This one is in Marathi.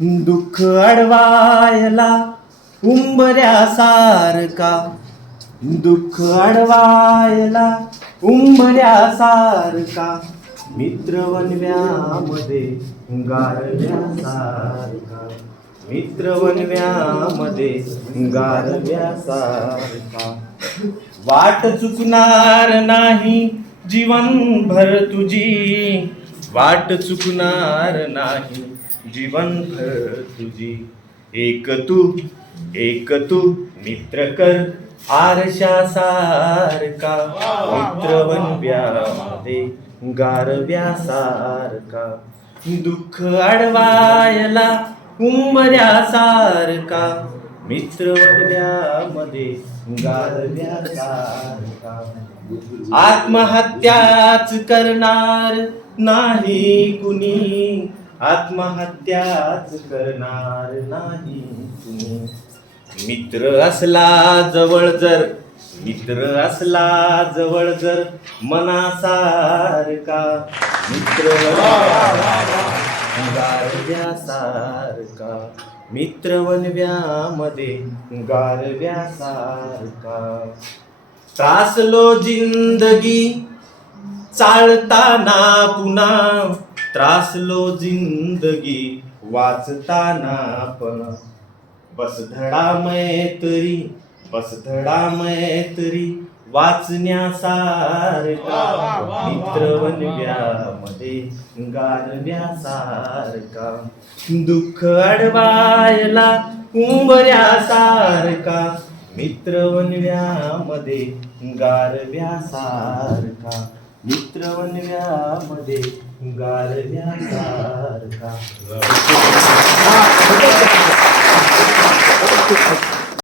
दुःख अडवायला उंबऱ्यासारखा. दुःख अडवायला उंबऱ्यासारखा. मित्र वनव्यामध्ये गारव्यासारखा. मित्र वनव्यामध्ये गारव्यासारखा. वाट चुकणार नाही जीवनभर तुझी. वाट चुकणार नाही जीवनभर तुझी. एक तू एक तू मित्र कर आरशा सारका मित्र बनव्यामध्ये गारव्या सारका दुःख अडवायला उंबऱ्यासारखा मित्र व्यामध्ये गारव्या सारका आत्महत्याच करणार नाही कुणी. आत्महत्याच करणार नाही तुम्ही. मित्र असला जवळ जर मित्र असला जवळ जर मनासारखा मित्र गारव्यासारखा मित्र वनव्यामध्ये गारव्यासारखा त्रासलो जिंदगी चालताना पुन्हा त्रासलो जिंदगी वाचताना पण. बस धडा मैत्री बस धडा मैत्री वाचण्यासारखा. मित्र वनव्यामध्ये गारव्यासारखा दुःख अडवायला उंबऱ्यासारखा. मित्र वनव्यामध्ये गारव्यासारखा. मित्र वनव्यामध्ये गारव्यासारखा